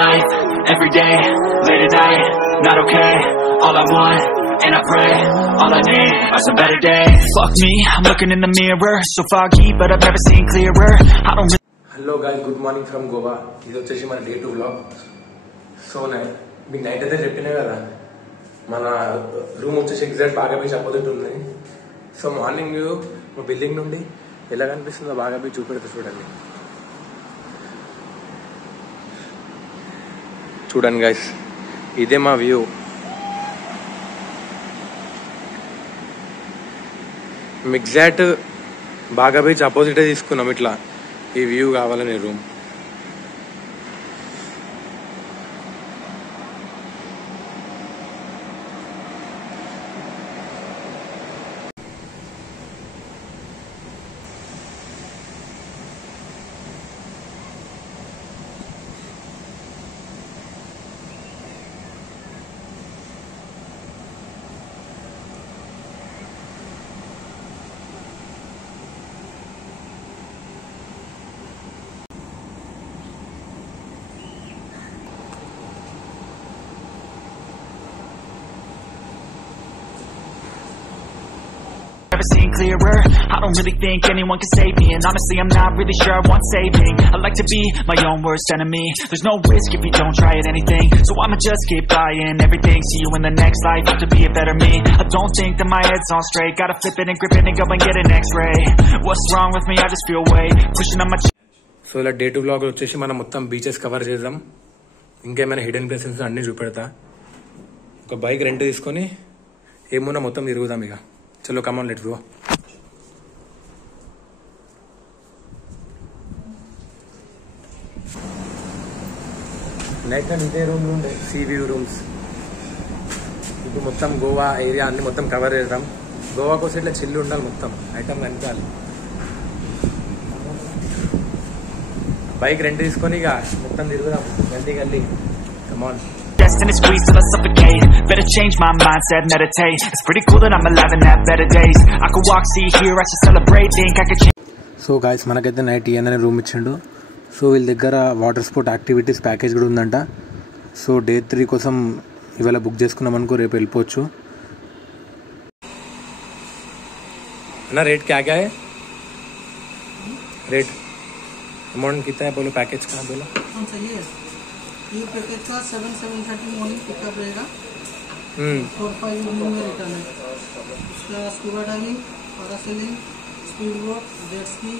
life, every day, late at night, not okay. All I want, and I pray, all I need are some better days. Fuck me, I'm looking in the mirror, so foggy, but I've never seen clearer. I don't really... Hello guys, good morning from Goa. This is my day 2 vlog. So night, మీకు night అయితే చెప్పినా కదా మన room వచ్చేసి exact బాగా beach opposite ఉంది. So morning view మా building నుండి ఎలా కనిపిస్తుందో బాగా బీచ్ చూపెడతా చూడండి గైస్, ఇదే మా వ్యూ. ఎగ్జాక్ట్ బాగా బీచ్ అపోజిటే తీసుకున్నాం. ఇట్లా ఈ వ్యూ కావాలని room. Never seen clearer. I don't really think anyone can save me, and honestly I'm not really sure I want saving. I like to be my own worst enemy. There's no risk if you don't try at anything, so I'ma just keep buying everything. See you in the next life, have to be a better me. I don't think that my head's on straight. Gotta flip it and grip it and go and get an x-ray. What's wrong with me? I just feel weight pushing on my so ఇలా day 2 vlog వచ్చేసి మనం మొత్తం beaches cover చేద్దాం. ఇంకేమైనా hidden places అన్ని చూపెడతా. ఒక bike rent తీసుకొని ఏమున్నా మొత్తం తిరుగుదాం ఇక. చలో come on, let's go. Night time ఇదే రూమ్లు ఉండే సీ వ్యూ రూమ్స్. ఇప్పుడు మొత్తం గోవా ఏరియా అన్ని మొత్తం కవర్ చేద్దాం. గోవా కోసం ఇట్లా చిల్లు ఉండాలి, మొత్తం ఐటమ్ కనిపించాలి. బైక్ రెంట్ తీసుకొని ఇక మొత్తం తిరుగుదాం గల్లీ గల్లీ. Come on. Destined to squeeze till I suffocate. Better change my mindset, meditate. It's pretty cool that I'm alive and have better days. I could walk, see, hear, I should celebrate. Think I could change. So guys, మనకైతే night అనే room ఇచ్చిండు. So వీళ్ళ దగ్గర water sport activities package కూడా ఉందంట. So day 3 కోసం ఇవాళ book చేసుకున్నాం అనుకో, రేపు వెళ్ళిపోవచ్చు. అన్న रेट क्या क्या है? रेट अमाउंट कितना है बोलो, पैकेज का बोलो. ये पैकेज का 7:30 मॉर्निंग पिकअप रहेगा, 4-5 इवनिंग में रिटर्न है. उसका scuba diving, parasailing, speed boat, jet ski,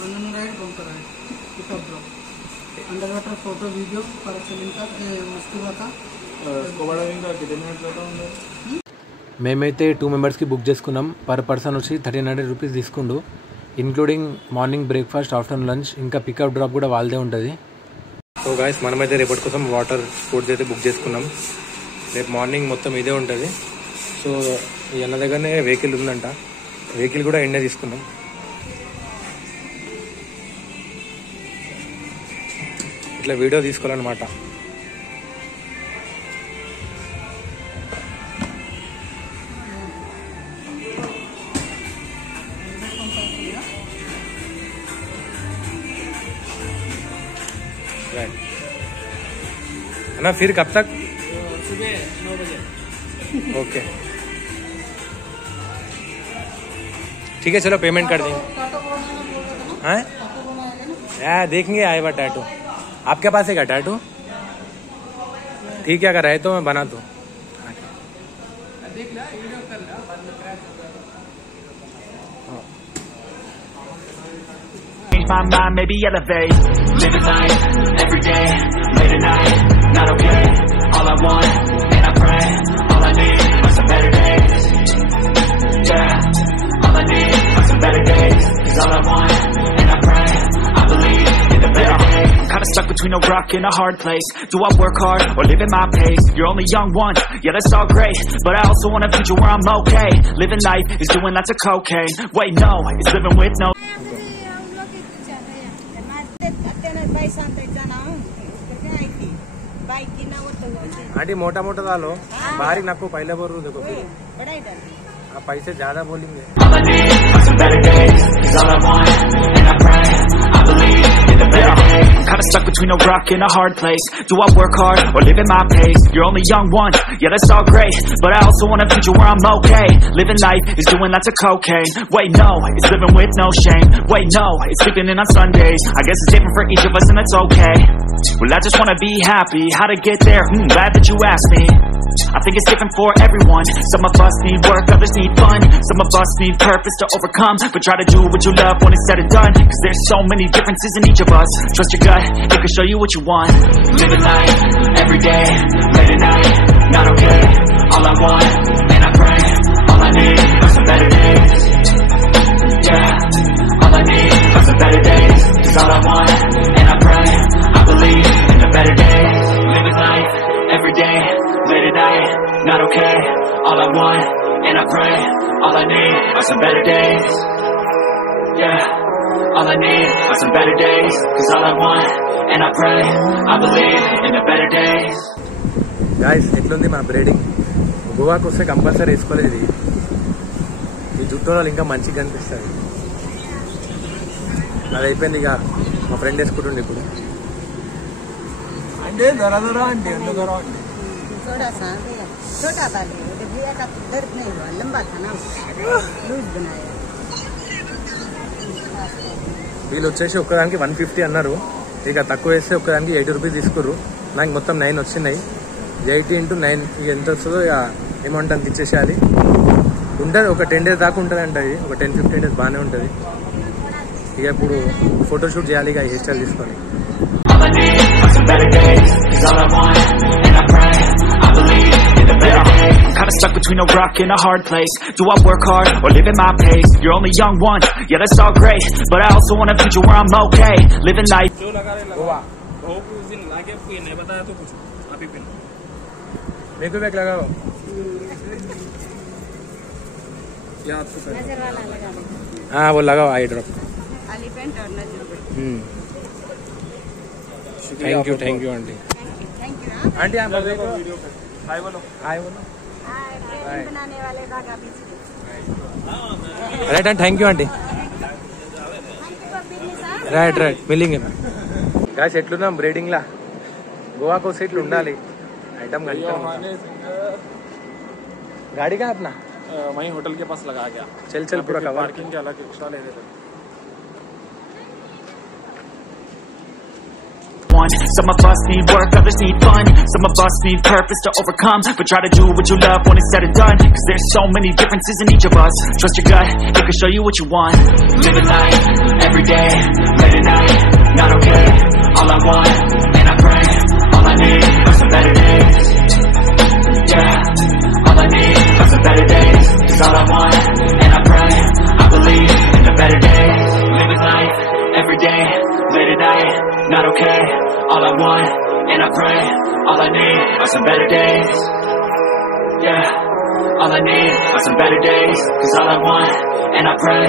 banana ride, bunker ride, pickup drop, under water photo video, parasailing का, स्कूबा का. स्कूबा डाइविंग का कितने मिनट लेता हूँ? మేమైతే 2 మెంబర్స్కి బుక్ చేసుకున్నాం. పర్ పర్సన్ వచ్చి 1300 రూపీస్ తీసుకుండు, including morning breakfast, afternoon lunch, ఇంకా పికప్ డ్రాప్ కూడా వాళ్ళదే ఉంటుంది. సో గాయస్, మనమైతే రేపటి కోసం వాటర్ స్పోర్ట్స్ అయితే బుక్ చేసుకున్నాం. రేపు మార్నింగ్ మొత్తం ఇదే ఉంటుంది. సో ఈ అన్న దగ్గరనే వెహికల్ ఉందంట, వెహికల్ కూడా ఎండే తీసుకున్నాం. ఇట్లా వీడియో తీసుకోవాలన్నమాట. ना फिर कब तक? सुबह 9 बजे. ओके ठीक है, चलो पेमेंट कर देंगे. हाँ यार देखेंगे, आएगा टैटू. आपके पास है क्या टैटू? ठीक है, अगर है तो मैं बना दूँ. My mind, maybe elevate. Living life, every day, late at night, not okay. All I want, and I pray, all I need are some better days. Yeah, all I need are some better days. Is all I want, and I pray, I believe in the better days. I'm kinda stuck between a rock and a hard place. Do I work hard, or live at my pace? You're only young once, yeah that's all great, but I also want a future where I'm okay. Living life is doing lots of cocaine. Wait no, it's living with no. Aunty मोटा मोटा डालो, बारीक नको पहले बोल रहा देखो, आप पैसे ज्यादा बोलेंगे. in the better days. I'm kinda stuck between a rock and a hard place. Do I work hard or live at my pace? You're only young once, yeah that's all great, but I also want a future where I'm okay. Living life is doing lots of cocaine. Wait no, it's living with no shame. Wait no, it's sleeping in on Sundays. I guess it's different for each of us and that's okay. Well I just wanna be happy. How to get there? Glad that you asked me. I think it's different for everyone. Some of us need work, others need fun. Some of us need purpose to overcome. But try to do what you love when it's said and done. Cause there's so many differences in each of us. Trust your gut, it can show you what you want. Living life, everyday, late at night, not okay. All I want, and I pray, all I need are some better days. Yeah, all I need are some better days. Cause all I want, and I pray, I believe in the better days. Living life, everyday, late at night, not okay. All I want, and I pray, all I need are some better days. Yeah, all I need are some better days. Cause all I want, and I pray, I believe in the better days. Guys ఎట్లుంది మన breeding? గోవాకి వస్తే compulsory వేసుకోలేదు ఇది. ఈ జుట్టులో ఇంకా మంచిగా కనిపిస్తుంది. అది అయిపోయింది ఇక మా ఫ్రెండ్ వేసుకుంటుండే ఇప్పుడు. అంటే ధర అంటే ఎందుకు అంటే थोड़ा सा छोटा था भैया का दर्द नहीं हुआ, लंबा था ना, लूज बनाया. వీళ్ళు వచ్చేసి ఒక్కదానికి 150 అన్నారు. ఇక తక్కువ వేస్తే ఒక్కదానికి 80 రూపీస్ తీసుకుర్రు. నాకు మొత్తం 9 వచ్చినాయి. 80 into 9 ఇక ఎంత వస్తుందో ఇక అమౌంట్ అంత ఇచ్చేసేయాలి. ఉంటుంది ఒక 10 days దాకా ఉంటుంది అంట. ఇది ఒక 10-15 days బాగానే ఉంటుంది. ఇక ఇప్పుడు ఫోటోషూట్ చేయాలి ఇక హెయిర్ స్టైల్ తీసుకొని. Kinda stuck between a rock and a hard place. Do I work hard or live at my pace? You're only young once, yeah that's all great, but I also want a future where I'm okay. Living life. जो लगा रहे लगा वो उस दिन लाके कोई नहीं बताया तो कुछ आप ही पिन मेरे को बैग लगाओ या आपको नजर वाला लगा दो. हाँ वो लगाओ आई ड्रॉप. एलिफेंट और नजर. Thank you aunty. Thank you. Aunty आप देखो वीडियो पे हाय बोलो हाय बनाने वाले Baga beach. Right and thank you aunty. Right మిల్లింగ్ గాయస్ ఎట్లున్నాం బ్రీడింగ్ లా? గోవాకు వస్తే ఇట్లా ఉండాలి ఐటమ్. गाड़ी का अपना वहीं होटल के पास लगा गया. चल पूरा कवर. पार्किंग के अलग एक्स्ट्रा ले रहे थे. Some of us need work, others need fun. Some of us need purpose to overcome. But try to do what you love when it's said and done. Cause there's so many differences in each of us. Trust your gut, it can show you what you want. Living life, everyday, late at night, not okay. All I want, and I pray, all I need are some better days. Yeah, all I need are some better days. Cause all I want, and I pray, I believe in the better days. Living life, everyday, late at night, not okay. All I want, and I pray, all I need are some better days. Yeah, all I need are some better days. Cause all I want, and I pray,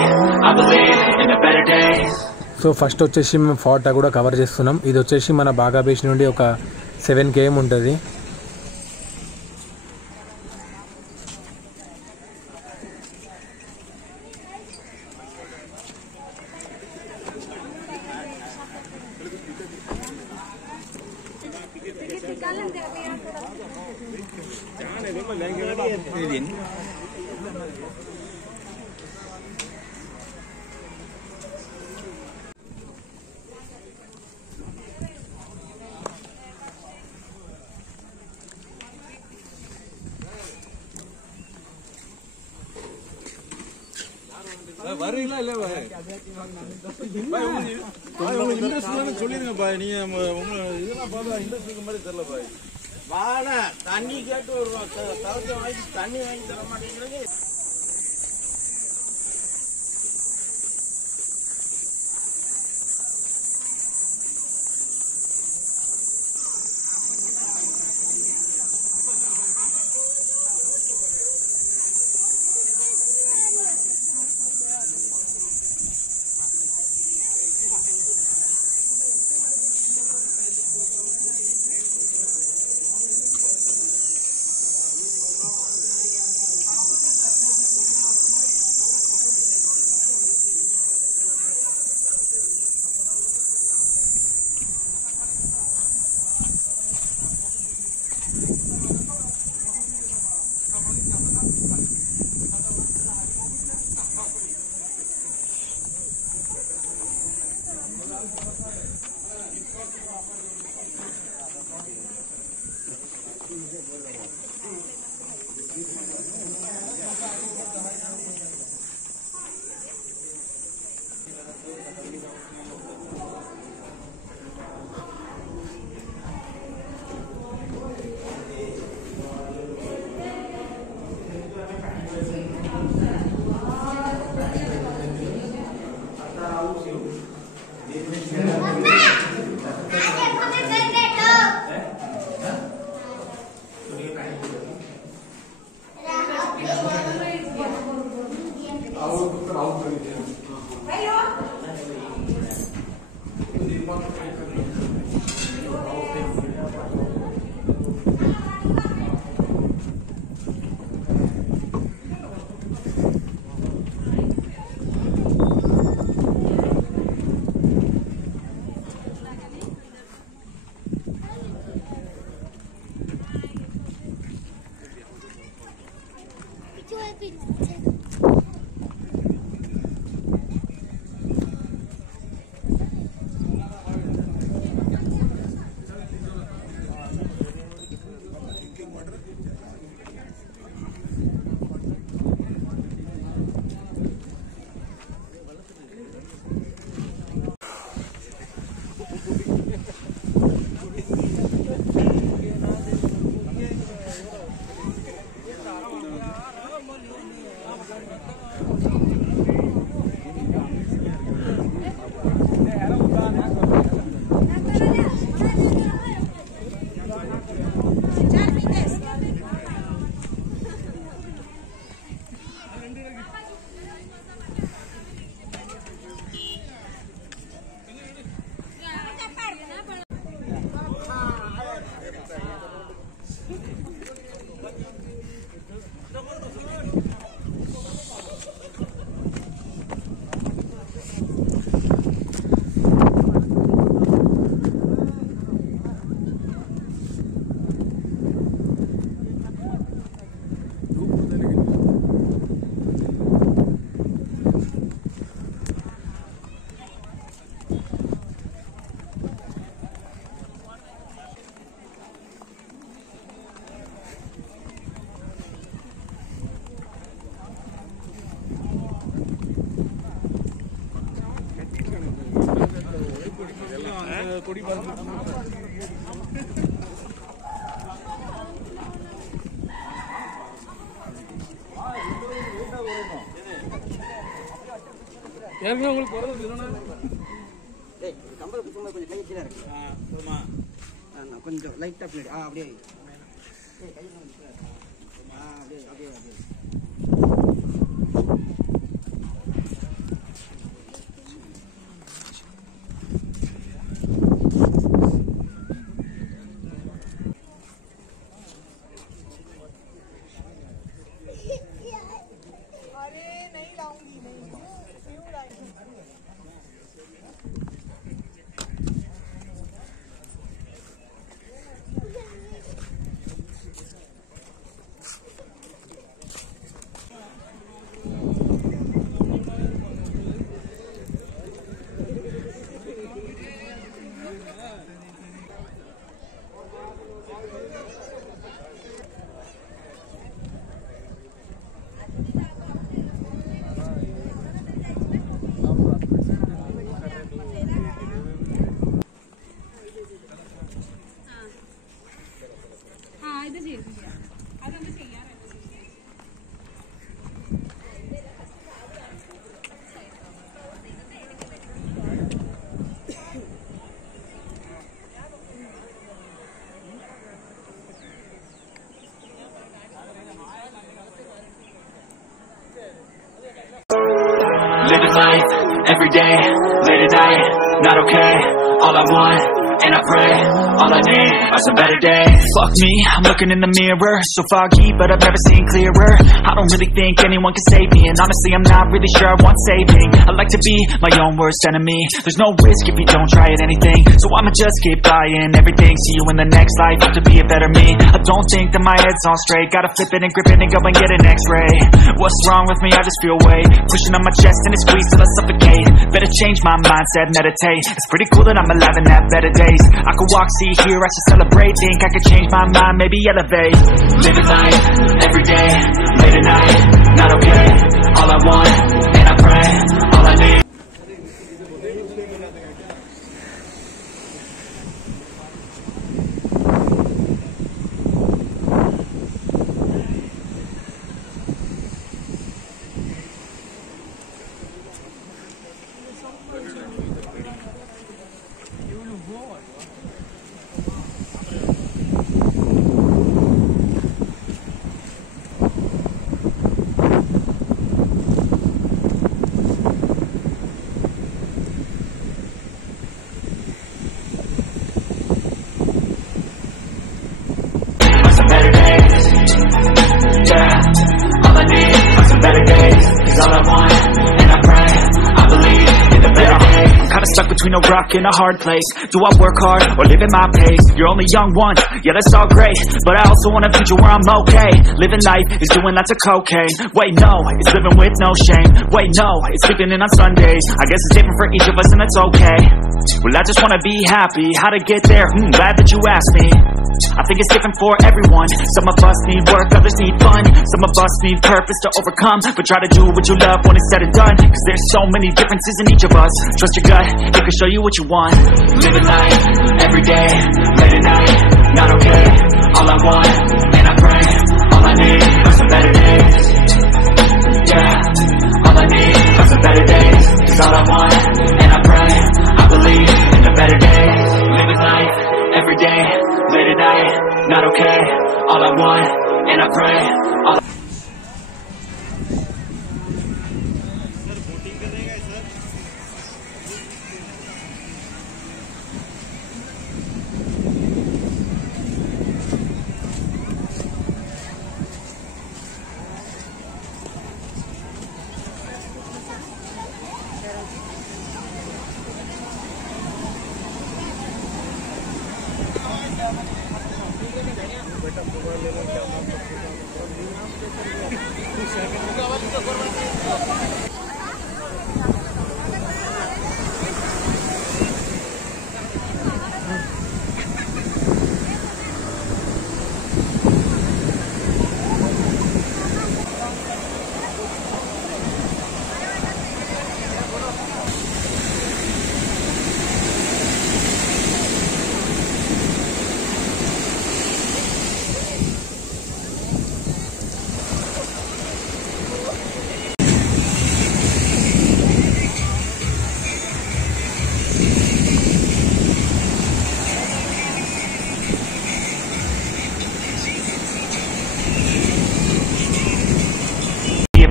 I believe in the better days. So first వచ్చేసి మేము fort కూడా cover చేస్తున్నాం. ఇది వచ్చేసి మన బాగా beach నుండి ఒక 7 km ఉంటుంది. தண்ணி கேட்டு வருவோம் தண்ணி வாங்கி தர மாட்டேங்கிறது. கொஞ்சம் லைட்டா பின்னாடி அப்படியே அப்படியே Living life, everyday, late at night, not okay. All I want, and I pray, all I need are some better days. Fuck me, I'm looking in the mirror, so foggy, but I've never seen clearer. I don't really think anyone can save me, and honestly I'm not really sure I want saving. I like to be my own worst enemy. There's no risk if you don't try at anything, so I'ma just keep buying everything. See you in the next life, have to be a better me. I don't think that my head's on straight, gotta flip it and grip it and go and get an x-ray. What's wrong with me? I just feel weight pushing on my chest and it squeezes till I suffocate. Better change my mindset, meditate. It's pretty cool that I'm alive and have better days. I could walk, see, hear, I should celebrate. Think I could change my mind, maybe elevate. Living life, everyday, late at night, not okay. All I want, and I pray, all I need. between a rock and a hard place. Do I work hard or live at my pace? You're only young once, yeah that's all great, but I also want a future where I'm okay. Living life is doing lots of cocaine. Wait no, it's living with no shame. Wait no, it's sleeping in on Sundays. I guess it's different for each of us and that's okay. Well I just wanna be happy. How to get there? Glad that you asked me. I think it's different for everyone. Some of us need work, others need fun. Some of us need purpose to overcome. But try to do what you love when it's said and done, cause there's so many differences in each of us. Trust your gut, it can show you what you want. Living life, everyday, late at night, not okay. All I want, and I pray, all I need are some better days. Yeah, all I need are some better days. Cause all I want, and I pray, I believe in the better days. Living life, everyday, late at night, not okay. All I want, and I pray, all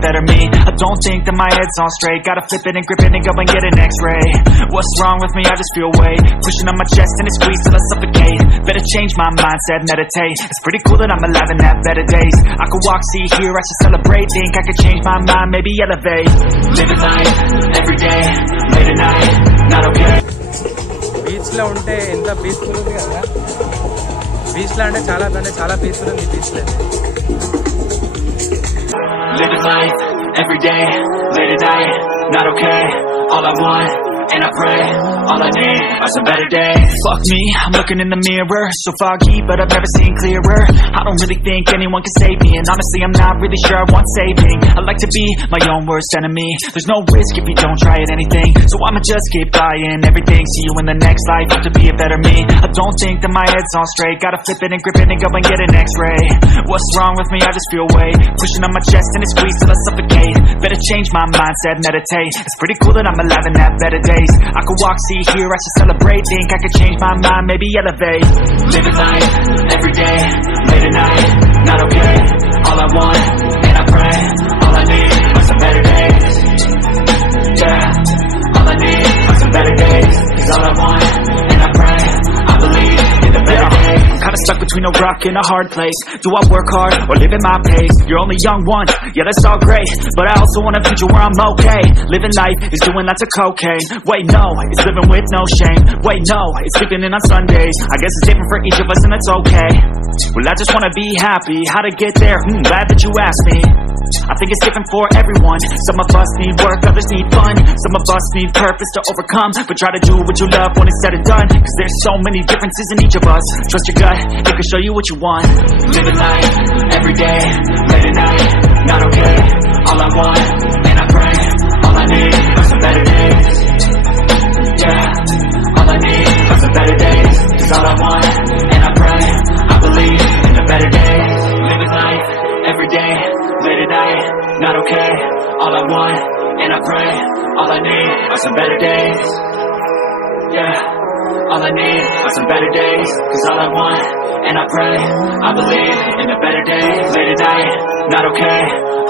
better me. I don't think that my head's on straight. Gotta flip it and grip it and go and get an x-ray. What's wrong with me? I just feel weight pushing on my chest and it squeezes till I suffocate. Better change my mindset, meditate. It's pretty cool that I'm alive and have better days. I could walk, see, hear, I should celebrate. Think I could change my mind, maybe elevate. Living life, everyday, late at night, not okay. Beach లో ఉంటే ఎంత peaceful ఉంది కదా. Beach లో అంటే చాలా peaceful ఉంది beach లో. Living life, everyday, late at night, not okay. All I want, and I pray, all I need are some better days. Fuck me, I'm looking in the mirror, so foggy, but I've never seen clearer. I don't really think anyone can save me, and honestly I'm not really sure I want saving. I like to be my own worst enemy. There's no risk if you don't try at anything, so I'ma just keep buying everything. See you in the next life, have to be a better me. I don't think that my head's on straight. Gotta flip it and grip it and go and get an x-ray. What's wrong with me? I just feel weight pushing on my chest and it squeezes till I suffocate. Better change my mindset, meditate. It's pretty cool that I'm alive and have better days. I could walk, see, hear, I should celebrate. Think I could change my mind, maybe elevate. Living life, everyday, late at night, not okay. All I want, and I pray, all I need are some better days. Yeah, all I need are some better days. Cause all I want, and I pray, I believe in the better days. I'm kinda stuck between a rock and a hard place. Do I work hard or live at my pace? You're only young once, yeah that's all great, but I also want a future where I'm okay. Living life is doing lots of cocaine. Wait no, it's living with no shame. Wait no, it's sleeping in on Sundays. I guess it's different for each of us and that's okay. Well I just wanna be happy. How to get there? Glad that you asked me. I think it's different for everyone. Some of us need work, others need fun. Some of us need purpose to overcome. But try to do what you love when it's said and done, cause there's so many differences in each of us. Trust your gut, it can show you what you want. Living life, everyday, late at night, not okay. All I want, and I pray, all I need are some better days. Yeah, all I need are some better days. Cause all I want, and I pray, I believe in the better days. Living life, everyday, late at night, not okay. All I want, and I pray, all I need are some better days. Yeah, all I need are some better days. Cause all I want, and I pray, I believe in the better days. Late at night, not okay.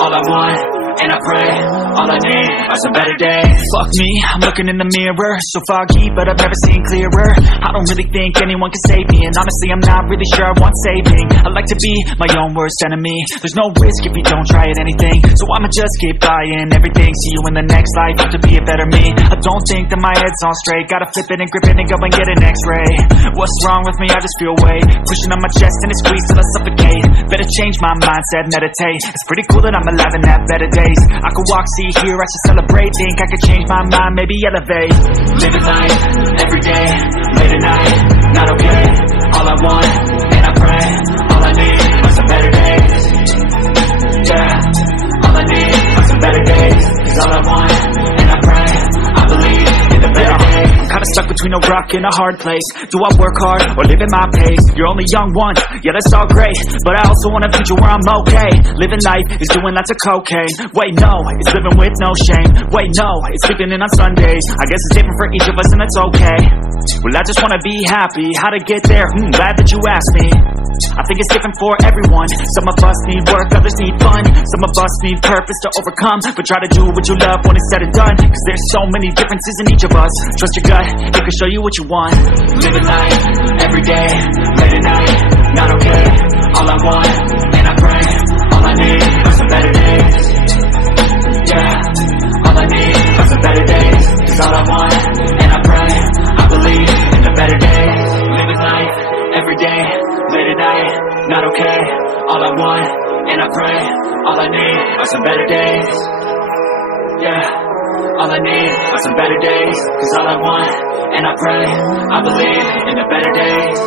All I want, and I pray. All I need are some better days. Fuck me, I'm looking in the mirror, so foggy, but I've never seen clearer. I don't really think anyone can save me, and honestly I'm not really sure I want saving. I like to be my own worst enemy. There's no risk if you don't try at anything, so I'ma just keep buying everything. See you in the next life, have to be a better me. I don't think that my head's on straight, gotta flip it and grip it and go and get an x-ray. What's wrong with me? I just feel weight pushing on my chest and it squeezes till I suffocate. Better change my mindset, meditate. It's pretty cool that I'm alive and have better days. I could walk, see, hear, I should celebrate. Think I could change my mind, maybe elevate. Living life, everyday, late at night, not okay. All I want, and I pray. All I need are some better days. Yeah, all I need are some better days. Cause all I want, and I pray, I believe in the better days. I'm kinda stuck between a rock and a hard place. Do I work hard or live at my pace? You're only young one, yeah that's all great, but I also want a future where I'm okay. Living life is doing lots of cocaine. Wait no, it's living with no shame. Wait no, it's sleeping in on Sundays. I guess it's different for each of us and that's okay. Well I just wanna be happy, how to get there? Glad that you asked me. I think it's different for everyone. Some of us need work, others need fun. Some of us need purpose to overcome, but try to do what you love when it's said and done. Cause there's so many differences in each of us. Trust your gut, it can show you what you want. Living life, everyday, late at night, not okay. All I want, and I pray. All I need are some better days. Yeah, all I need are some better days. Cause all I want, and I pray, I believe in the better days. Living life, everyday, late at night, not okay. All I want, and I pray. All I need are some better days. Yeah, all I need are some better days. Cause all I want, and I pray, I believe in the better days.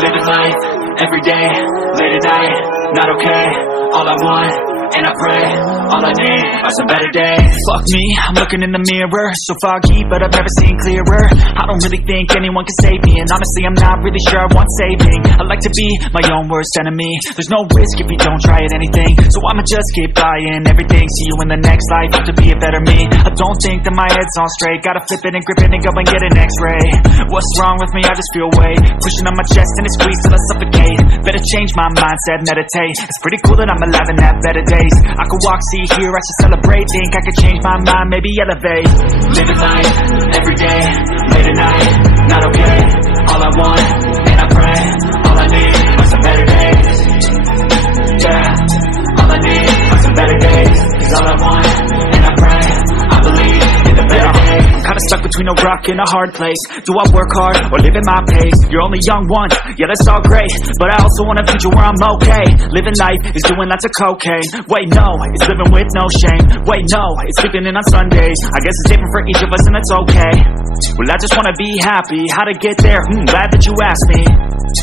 Living life, everyday, late at night, not okay. All I want, and I pray, all I need are some better days. Fuck me, I'm looking in the mirror, so foggy, but I've never seen clearer. I don't really think anyone can save me, and honestly I'm not really sure I want saving. I like to be my own worst enemy. There's no risk if you don't try at anything, so I'ma just keep buying everything. See you in the next life, have to be a better me. I don't think that my head's on straight, gotta flip it and grip it and go and get an x-ray. What's wrong with me? I just feel weight pushing on my chest and it squeezes till I suffocate. Better change my mindset, meditate. It's pretty cool that I'm alive and have better days. I could walk, see, hear, I should celebrate. Think I could change my mind, maybe elevate. Living life, everyday, late at night, not okay. All I want, and I pray. All I need are some better days. Yeah, all I need are some better days. Cause all I want, and I pray, I believe in the better days. I'm kinda stuck between a rock and a hard place. Do I work hard or live at my pace? You're only young one, yeah that's all great, but I also want a future where I'm okay. Living life is doing lots of cocaine. Wait no, it's living with no shame. Wait no, it's sleeping in on Sundays. I guess it's different for each of us and that's okay. Well I just wanna be happy, how to get there? Glad that you asked me.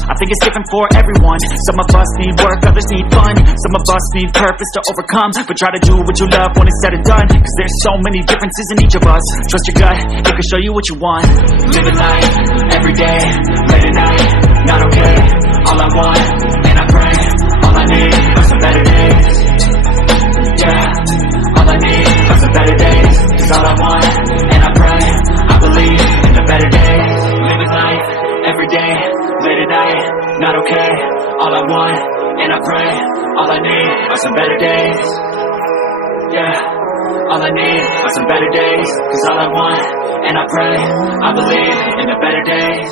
I think it's different for everyone. Some of us need work, others need fun. Some of us need purpose to overcome, but try to do what you love when it's said and done. Cause there's so many differences in each of us. Trust your gut, it can show you what you want. Living life, everyday, late at night, not okay. All I want, and I pray. All I need are some better days. Yeah, all I need are some better days. Cause all I want, and I pray, I believe in the better days. Living life, everyday, late at night, not okay. All I want, and I pray. All I need are some better days. Yeah, all I need are some better days. Cause all I want, and I pray, I believe in the better days.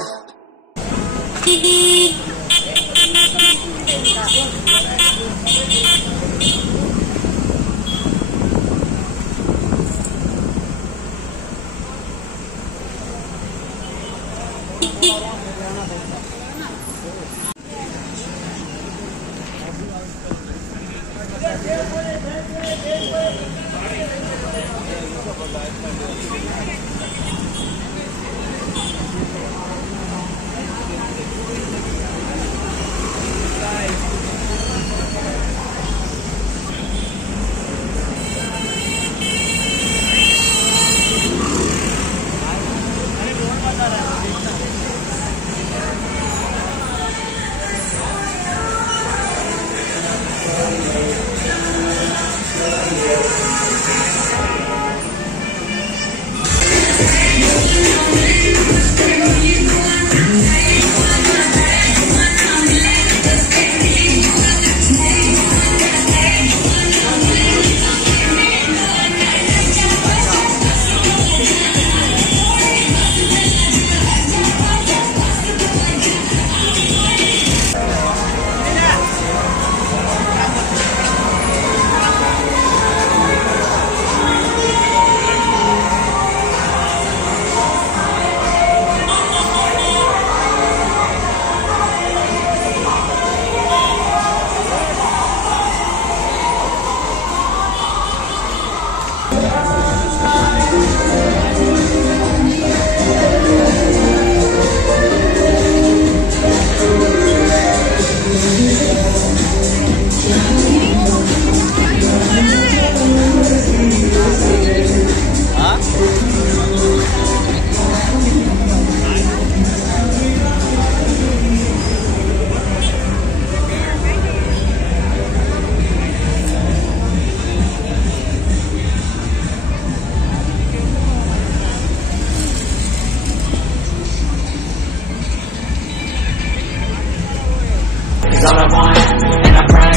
All I want, and I pray,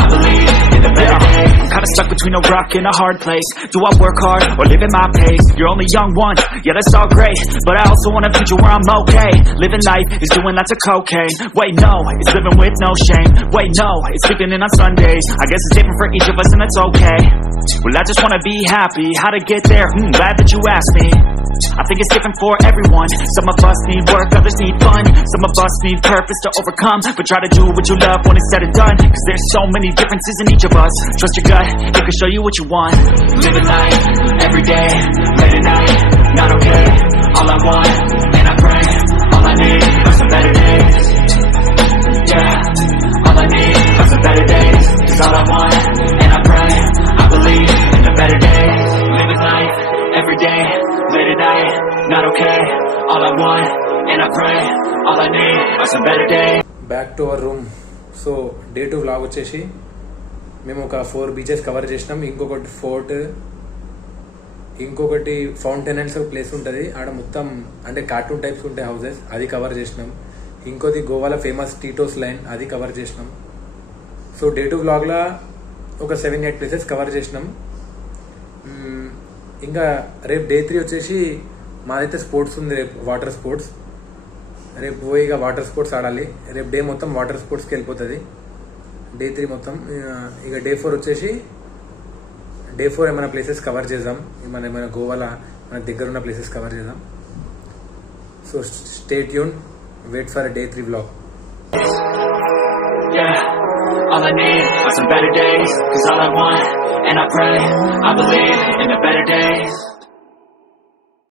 I believe in the better day. I'm kinda stuck between a rock and a hard place. Do I work hard or live at my pace? You're only young once, yeah that's all great, but I also want a future where I'm okay. Living life is doing lots of cocaine. Wait no, it's living with no shame. Wait no, it's sleeping in on Sundays. I guess it's different for each of us and that's okay. Well I just wanna be happy, how to get there? Glad that you asked me. I think it's different for everyone. Some of us need work, others need fun. Some of us need purpose to overcome. But try to do what you love when it's said and done, cause there's so many differences in each of us. Trust your gut, it can show you what you want. Living life, every day, late at night, not okay. All I want, and I pray, all I need are some better days. Yeah, all I need are some better days. Cause all I want, and I pray, I believe in the better days. Living life, every day, late at night, not okay. All I want, and I pray, all I need are some better days. Back to our room. So day 2 vlog వచ్చేసి మేము ఒక 4 beaches cover చేసినాం. ఇంకొకటి fort, ఇంకొకటి fountain and place ఉంటుంది ఆడ మొత్తం, అంటే కార్టూన్ టైప్స్ ఉంటాయి హౌసెస్, అది కవర్ చేసినాం. ఇంకోది గోవాలో ఫేమస్ టీటోస్ లైన్, అది కవర్ చేసినాం. సో డే 2 వ్లాగ్లో ఒక 7-8 ప్లేసెస్ కవర్ చేసినాం. ఇంకా రేపు డే 3 వచ్చేసి మాదైతే స్పోర్ట్స్ ఉంది, రేపు వాటర్ స్పోర్ట్స్. రేపు పోయి ఇక వాటర్ స్పోర్ట్స్ ఆడాలి. రేపు డే మొత్తం వాటర్ స్పోర్ట్స్కి వెళ్ళిపోతుంది, డే 3 మొత్తం. ఇక డే 4 వచ్చేసి డే 4 ఏమైనా ప్లేసెస్ కవర్ చేద్దాం, ఏమైనా గోవాలో మన దగ్గర ఉన్న ప్లేసెస్ కవర్ చేద్దాం. So stay tune, wait for day 3 vlog. Yeah, all I need are some better days. Cause all I want, and I pray, I believe in the better days.